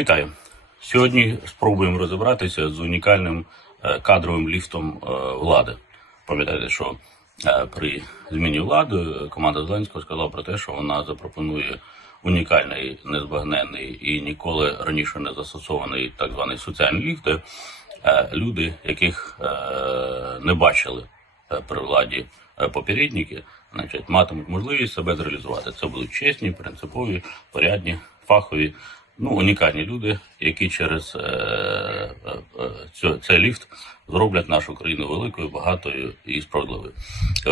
Вітаю! Сьогодні спробуємо розібратися з унікальним е, кадровим ліфтом е, влади. Пам'ятаєте, що е, при зміні влади команда Зеленського сказала про те, що вона запропонує унікальний, незбагненний і ніколи раніше не застосований так званий соціальний ліфт, люди, яких не бачили при владі попередники, значить, матимуть можливість себе зреалізувати. Це будуть чесні, принципові, порядні, фахові, ну, унікальні люди, які через е, е, е, цей ліфт зроблять нашу країну великою, багатою і справедливою.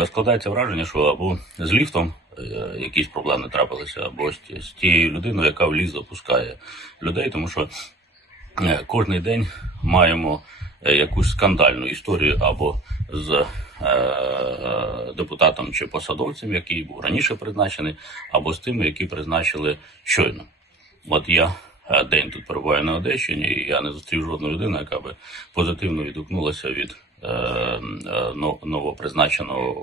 Складається враження, що або з ліфтом якісь проблеми трапилися, або з, тією людиною, яка в ліс запускає людей, тому що кожний день маємо якусь скандальну історію або з депутатом чи посадовцем, який був раніше призначений, або з тими, які призначили щойно. От я день тут перебуваю на Одещині, і я не зустрів жодну людину, яка би позитивно відгукнулася від новопризначеного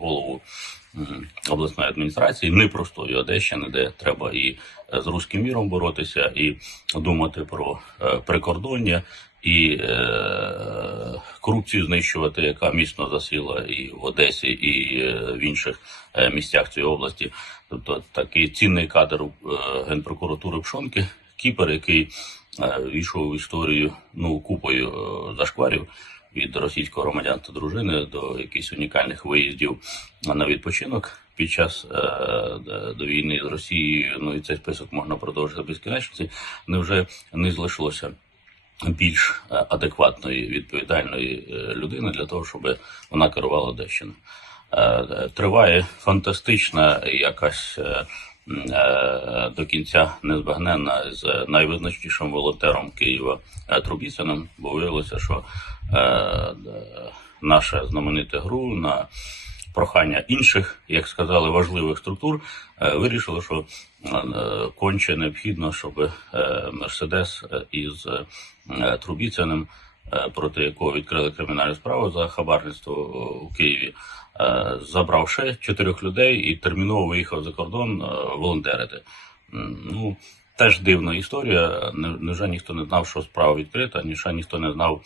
голову обласної адміністрації, непростої Одещини, де треба і е, з руським міром боротися, і думати про е, прикордоння, і е, корупцію знищувати, яка міцно засіла і в Одесі, і е, в інших е, місцях цієї області. Тобто такий цінний кадр е, генпрокуратури Пшонки, кіпер, який е, війшов в історію ну купою е, зашкварів від російського громадянства дружини до якихось унікальних виїздів на відпочинок під час е, до війни з Росією. Ну і цей список можна продовжити безкінечності. Невже не залишилося більш е, адекватної відповідальної е, людини для того, щоб вона керувала Одещиною? Е, е, Триває фантастична якась е, е, до кінця незбагненна з найвизначнішим волонтером Києва е, Трубісином, бо виявилося, що е, наше знамените ГРУ на прохання інших, як сказали, важливих структур, е, вирішило, що е, конче необхідно, щоб е, Мерседес е, із е, Трубіциним, е, проти якого відкрили кримінальну справу за хабарництво у Києві, е, забрав ще чотирьох людей і терміново виїхав за кордон е, волонтерити. Ну, теж дивна історія. Не- Невже ніхто не знав, що справа відкрита, ні ще ніхто не знав,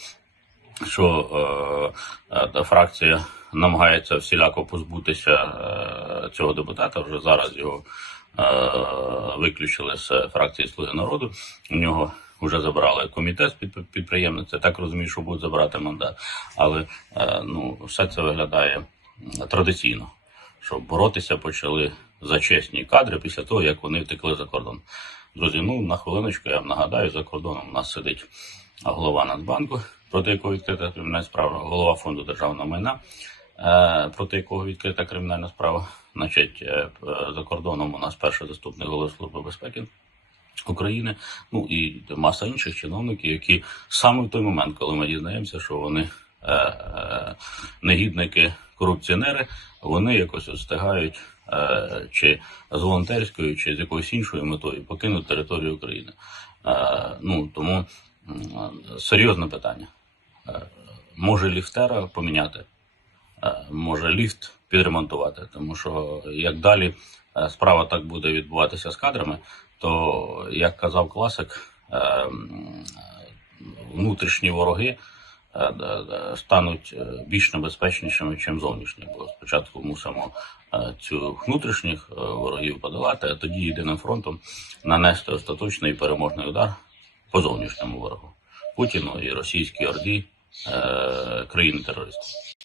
що е, е, та фракція намагається всіляко позбутися е, цього депутата. Вже зараз його е, виключили з фракції Слуги народу. У нього вже забрали комітет з під- підприємниці. Так розумію, що будуть забирати мандат. Але е, ну, все це виглядає традиційно, що боротися почали за чесні кадри після того, як вони втекли за кордон. Друзі, ну на хвилиночку я вам нагадаю, за кордоном у нас сидить голова Нацбанку, проти якого відкрита кримінальна справа, голова фонду державного майна, е, проти якого відкрита кримінальна справа. Значить, е, за кордоном у нас перший заступник голови служби безпеки. України, ну і маса інших чиновників, які саме в той момент, коли ми дізнаємося, що вони е, е, негідники, корупціонери, вони якось встигають е, чи з волонтерською, чи з якоюсь іншою метою покинути територію України. Е, ну тому м, серйозне питання. Е, може ліфтера поміняти? Е, може ліфт підремонтувати, тому що як далі е, справа так буде відбуватися з кадрами, то як казав класик, е, внутрішні вороги е, стануть е, більш небезпечнішими, ніж зовнішні. Бо спочатку мусимо е, цю внутрішніх е, ворогів подолати, а тоді єдиним фронтом нанести остаточний переможний удар по зовнішньому ворогу Путіну і російській орді е, країни терористів.